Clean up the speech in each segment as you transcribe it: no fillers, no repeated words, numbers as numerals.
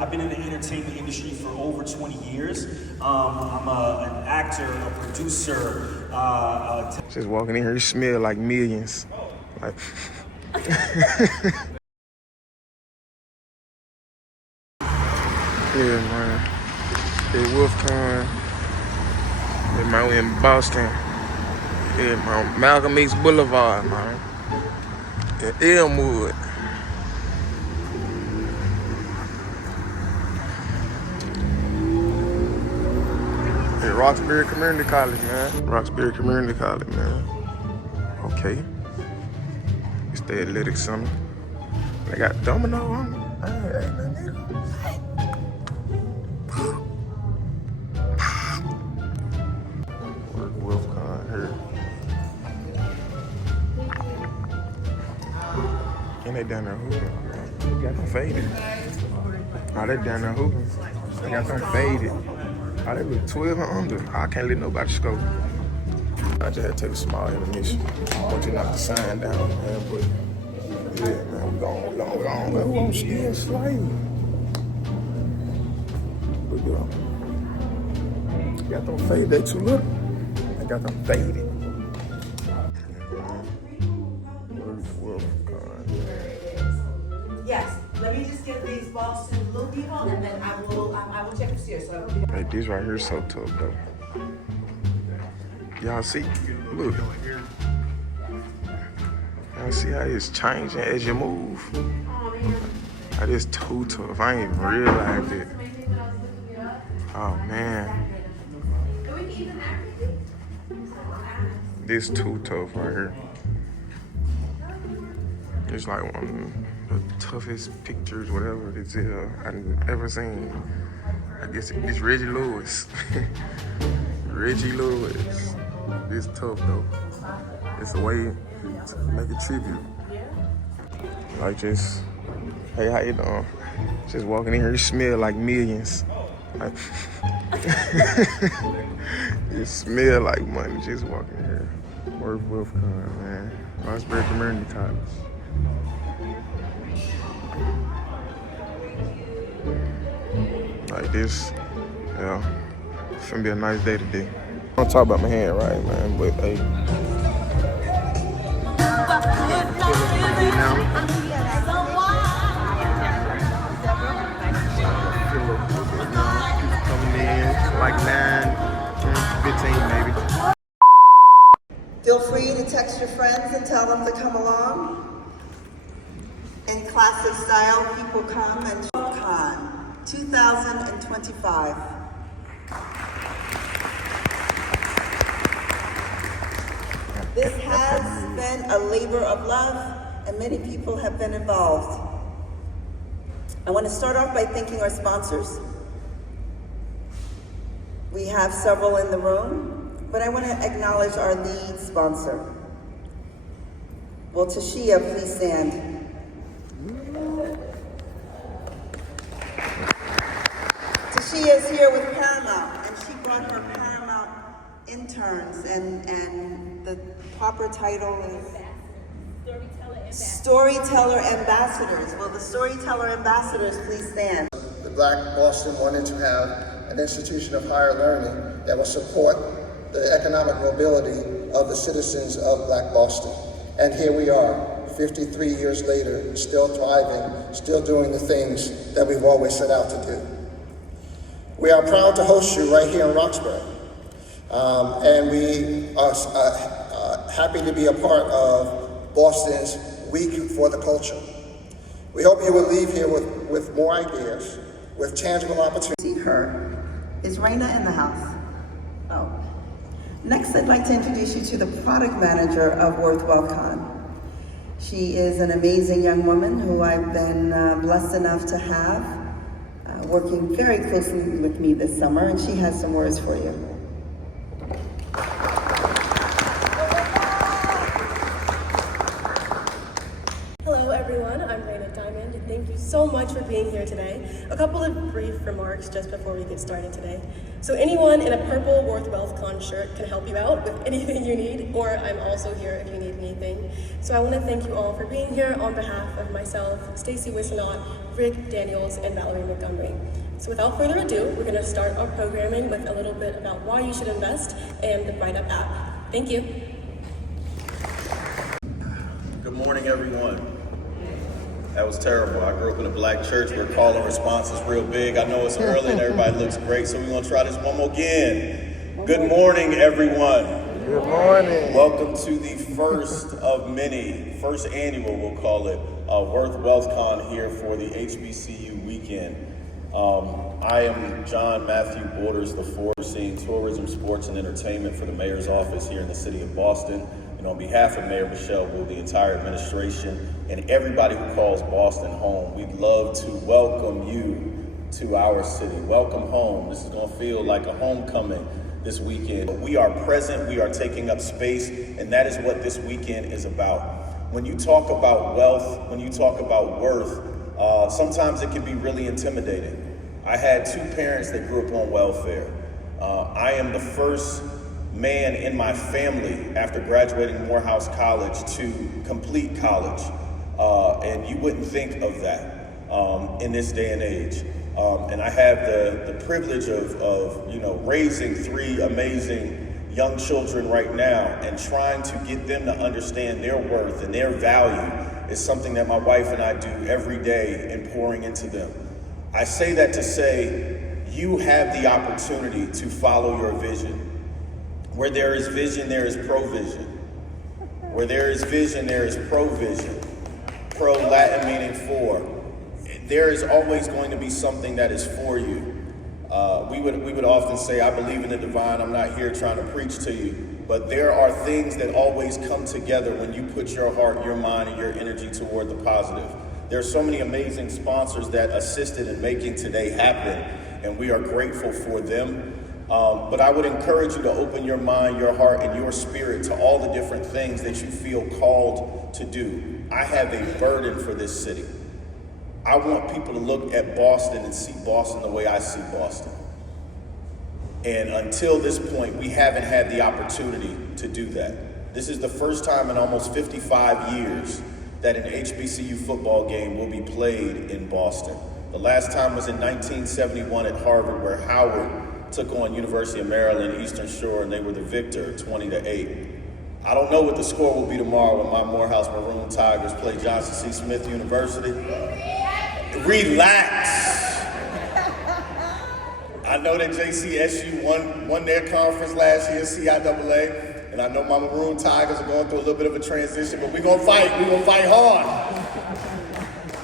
I've been in the entertainment industry for over 20 years. I'm an actor, a producer. Just walking in here, you smell like millions. Like yeah, man. At WEALTHCON, man, we in Boston. Yeah, man, Malcolm X Boulevard, man. In Elmwood. At Roxbury Community College, man. Roxbury Community College, man. Okay. It's the athletic center. They got domino on it. WEALTHCON here. And they down there hooping. They got them faded. Oh, they down there hooping. They got them faded. Oh, they look 12 and under. I can't let nobody score. I just had to take a small intermission. I want you to knock the sign down, man. But yeah, man, we gone. Man, who on skin slave? Look at them. Got them faded. They too little. I got them faded. Yes, let me just get these balls to little people, and then I will check upstairs. So Hey, this right here is so tough though. Y'all see? Look. Y'all see how it's changing as you move? That is too tough. I ain't even realized it. Oh man. This too tough right here. It's like one of the toughest pictures, whatever it is, I've ever seen. I guess it's Reggie Lewis. Reggie Lewis. It's tough though. It's a way to make a tribute. Like just, hey, how you doing? Just walking in here, you smell like millions. Like, it smell like money just walking in here. WEALTHCON, man. Roxbury Community College. Like this, yeah, it's gonna be a nice day today. I'm gonna talk about my hand right, man, but hey. Coming in like 9, 15 maybe. feel free to text your friends and tell them to come along. In classic style, people come and WEALTHCON2025. This has been a labor of love, and many people have been involved. I want to start off by thanking our sponsors. We have several in the room, but I want to acknowledge our lead sponsor. Will Tashia please stand? Tashia is here with Paramount, and she brought her Paramount interns, and the proper title is Storyteller Ambassadors. Will the Storyteller Ambassadors please stand? The Black Boston wanted to have an institution of higher learning that will support the economic mobility of the citizens of Black Boston. And here we are, 53 years later, still thriving, still doing the things that we've always set out to do. We are proud to host you right here in Roxbury. And we are happy to be a part of Boston's Week for the Culture. We hope you will leave here with more ideas, with tangible opportunities. Her. Is Raina in the house? Oh. Next, I'd like to introduce you to the product manager of WEALTHCON. She is an amazing young woman who I've been blessed enough to have working very closely with me this summer, and she has some words for you. Hello everyone, I'm Raina Diamond, and thank you so much for being being here today. A couple of brief remarks just before we get started today. So anyone in a purple Worth WealthCon shirt can help you out with anything you need, or I'm also here if you need anything. So I want to thank you all for being here on behalf of myself, Stacy Wissenot, Rick Daniels, and Valerie Montgomery. So without further ado, we're going to start our programming with a little bit about why you should invest and the Bright Up app. Thank you. Good morning, everyone. That was terrible. I grew up in a black church where call and response is real big. I know it's early and everybody looks great, so we're going to try this one more again. Good morning, everyone. Good morning. Welcome to the first of many, first annual, we'll call it, Worth WealthCon here for the HBCU weekend. I am John Matthew Borders IV, overseeing tourism, sports, and entertainment for the mayor's office here in the city of Boston. And on behalf of Mayor Michelle Wu, the entire administration, and everybody who calls Boston home, we'd love to welcome you to our city. Welcome home. This is going to feel like a homecoming this weekend. We are present, we are taking up space, and that is what this weekend is about. When you talk about wealth, when you talk about worth, sometimes it can be really intimidating. I had two parents that grew up on welfare. I am the first man in my family after graduating Morehouse College to complete college. And you wouldn't think of that in this day and age. And I have the privilege of raising three amazing young children right now and trying to get them to understand their worth and their value is something that my wife and I do every day in pouring into them. I say that to say you have the opportunity to follow your vision. Where there is vision, there is provision. Where there is vision, there is provision. Pro Latin meaning for. There is always going to be something that is for you. We would often say, I believe in the divine. I'm not here trying to preach to you. But there are things that always come together when you put your heart, your mind, and your energy toward the positive. There are so many amazing sponsors that assisted in making today happen, and we are grateful for them. But I would encourage you to open your mind, your heart, and your spirit to all the different things that you feel called to do. I have a burden for this city. I want people to look at Boston and see Boston the way I see Boston. And until this point, we haven't had the opportunity to do that. This is the first time in almost 55 years that an HBCU football game will be played in Boston. The last time was in 1971 at Harvard, where Howard took on University of Maryland, Eastern Shore, and they were the victor, 20-8. I don't know what the score will be tomorrow when my Morehouse Maroon Tigers play Johnson C. Smith University. Relax. I know that JCSU won their conference last year, CIAA, and I know my Maroon Tigers are going through a little bit of a transition, but we're going to fight. We're going to fight hard.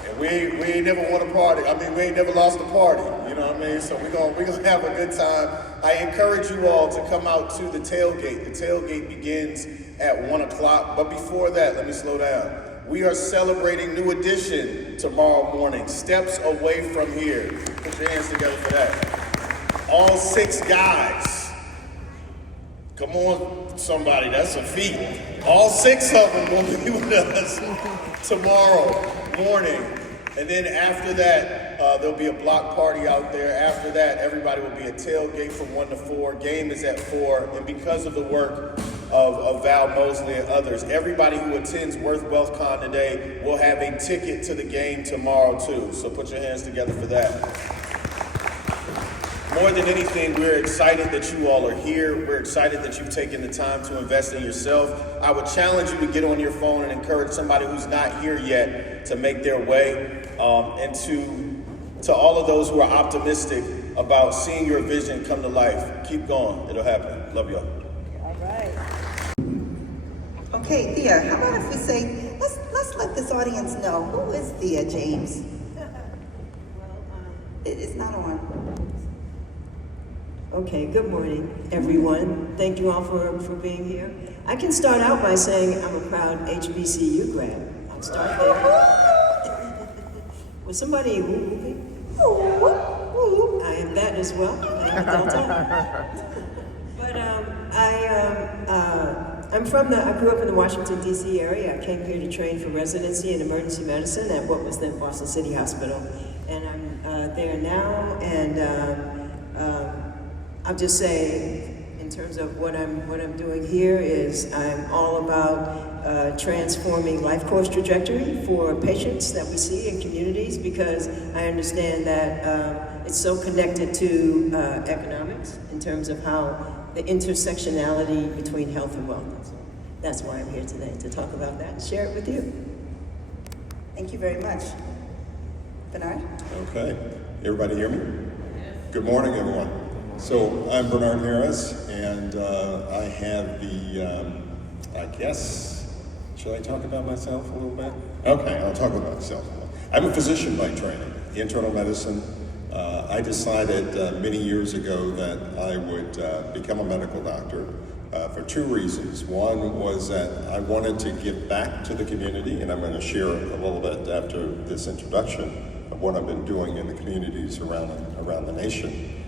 And we ain't never won a party. I mean, we ain't never lost a party. You know what I mean? So we're gonna have a good time. I encourage you all to come out to the tailgate. The tailgate begins at 1 o'clock, but before that, let me slow down. We are celebrating New Edition tomorrow morning, steps away from here. Put your hands together for that. All 6 guys. Come on, somebody, that's a feat. All 6 of them will be with us tomorrow morning. And then after that, there'll be a block party out there. After that, everybody will be at tailgate from 1 to 4. Game is at 4. And because of the work of Val Mosley and others, everybody who attends Worth WealthCon today will have a ticket to the game tomorrow too. So put your hands together for that. More than anything, we're excited that you all are here. We're excited that you've taken the time to invest in yourself. I would challenge you to get on your phone and encourage somebody who's not here yet to make their way. And to all of those who are optimistic about seeing your vision come to life, keep going. It'll happen. Love y'all. All right. Okay, Thea, how about if we say, let's let this audience know, who is Thea James? It's not on. Okay, good morning, everyone. Thank you all for being here. I can start out by saying I'm a proud HBCU grad. I'll start there. Was somebody whooping? I am that as well. I am Delta. But I grew up in the Washington, D.C. area. I came here to train for residency in emergency medicine at what was then Boston City Hospital. and I'm there now, and I'll just say, in terms of what I'm doing here is I'm all about transforming life course trajectory for patients that we see in communities, because I understand that it's so connected to economics in terms of how the intersectionality between health and wealth. That's why I'm here today, to talk about that and share it with you. Thank you very much. Bernard? Okay, everybody hear me? Good morning, everyone. So I'm Bernard Harris, and I have the, I guess, should I talk about myself a little bit? Okay, I'll talk about myself a little. I'm a physician by training, internal medicine. I decided many years ago that I would become a medical doctor for two reasons. One was that I wanted to give back to the community, and I'm going to share a little bit after this introduction of what I've been doing in the communities around the nation.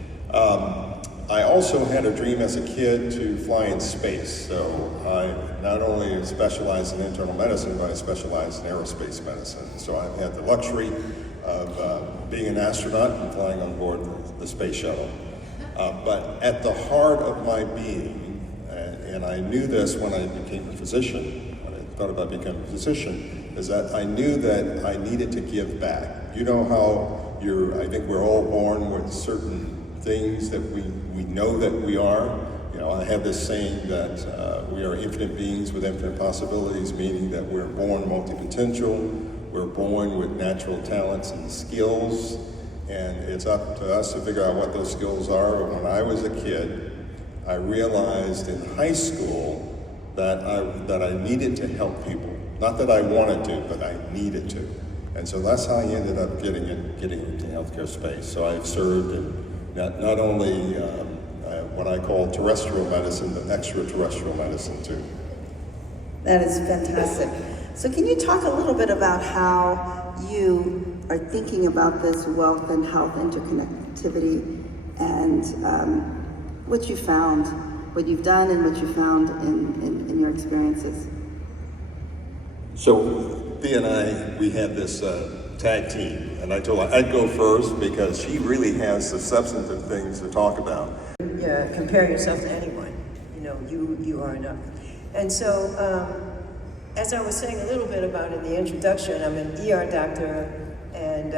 I also had a dream as a kid to fly in space, so I not only specialized in internal medicine, but I specialized in aerospace medicine. So I've had the luxury of being an astronaut and flying on board the space shuttle. But at the heart of my being, and I knew this when I became a physician, when I thought about becoming a physician, is that I knew that I needed to give back. You know how I think we're all born with certain things that we know that we are. You know, I have this saying that we are infinite beings with infinite possibilities, meaning that we're born multipotential, we're born with natural talents and skills, and it's up to us to figure out what those skills are. When I was a kid, I realized in high school that I needed to help people. Not that I wanted to, but I needed to. And so that's how I ended up getting into healthcare space. So I've served in not only what I call terrestrial medicine, but extraterrestrial medicine too. That is fantastic. So can you talk a little bit about how you are thinking about this wealth and health interconnectivity, and what you found, what you've done and what you found in your experiences? So Thea and I, we have this tag team, and I told her I'd go first because she really has the substantive things to talk about. Yeah, compare yourself to anyone. You know, you are enough. And so, as I was saying a little bit about in the introduction, I'm an ER doctor and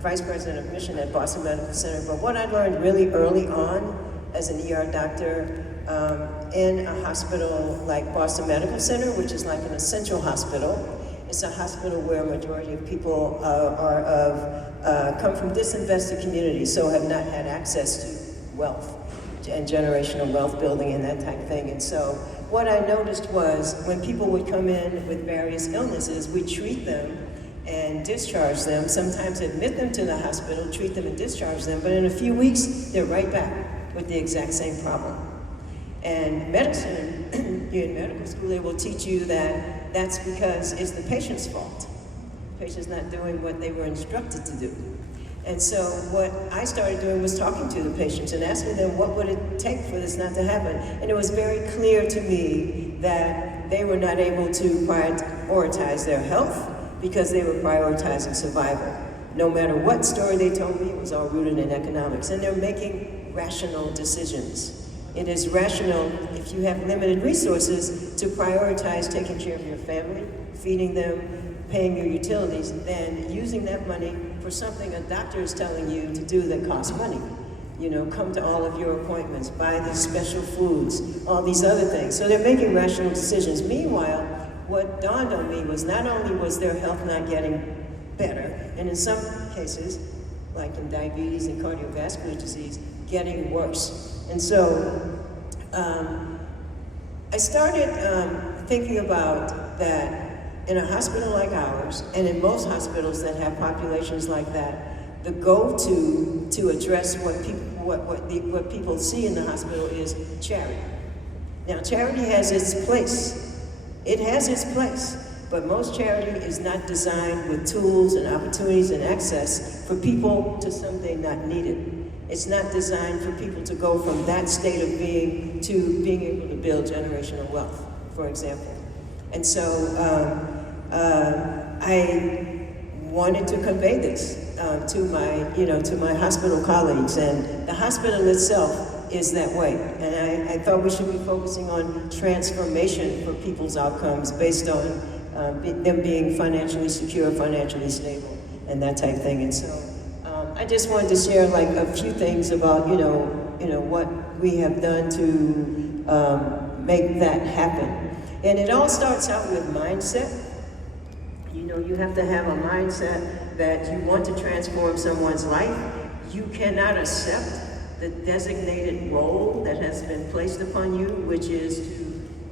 vice president of mission at Boston Medical Center. But what I learned really early on as an ER doctor in a hospital like Boston Medical Center, which is like an essential hospital. It's a hospital where a majority of people come from disinvested communities, so have not had access to wealth and generational wealth building and that type of thing. And so what I noticed was when people would come in with various illnesses, we treat them and discharge them, sometimes admit them to the hospital, treat them and discharge them, but in a few weeks, they're right back with the exact same problem. And medicine, in medical school, they will teach you that that's because it's the patient's fault. The patient's not doing what they were instructed to do. And so what I started doing was talking to the patients and asking them what would it take for this not to happen. And it was very clear to me that they were not able to prioritize their health because they were prioritizing survival. No matter what story they told me, it was all rooted in economics. And they're making rational decisions. It is rational, if you have limited resources, to prioritize taking care of your family, feeding them, paying your utilities, than using that money for something a doctor is telling you to do that costs money. You know, come to all of your appointments, buy these special foods, all these other things. So they're making rational decisions. Meanwhile, what dawned on me was not only was their health not getting better, and in some cases, like in diabetes and cardiovascular disease, getting worse. And so I started thinking about that in a hospital like ours, and in most hospitals that have populations like that, the go-to to address what people see in the hospital is charity. Now, charity has its place. It has its place, but most charity is not designed with tools and opportunities and access for people to something not needed. It's not designed for people to go from that state of being to being able to build generational wealth, for example. And so I wanted to convey this to my hospital colleagues, and the hospital itself is that way. And I thought we should be focusing on transformation for people's outcomes based on them being financially secure, financially stable, and that type thing. And so I just wanted to share like a few things about what we have done to make that happen. And it all starts out with mindset. You have to have a mindset that you want to transform someone's life. You cannot accept the designated role that has been placed upon you, which is to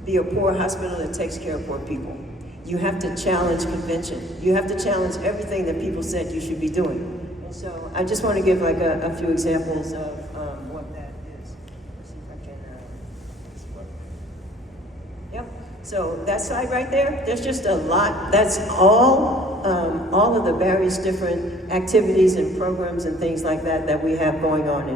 be a poor hospital that takes care of poor people. You have to challenge convention. You have to challenge everything that people said you should be doing. And so I just want to give like a few examples of what that is. Let's see if I can, this work. Yep. So that side right there, there's just a lot. That's all of the various different activities and programs and things like that that we have going on.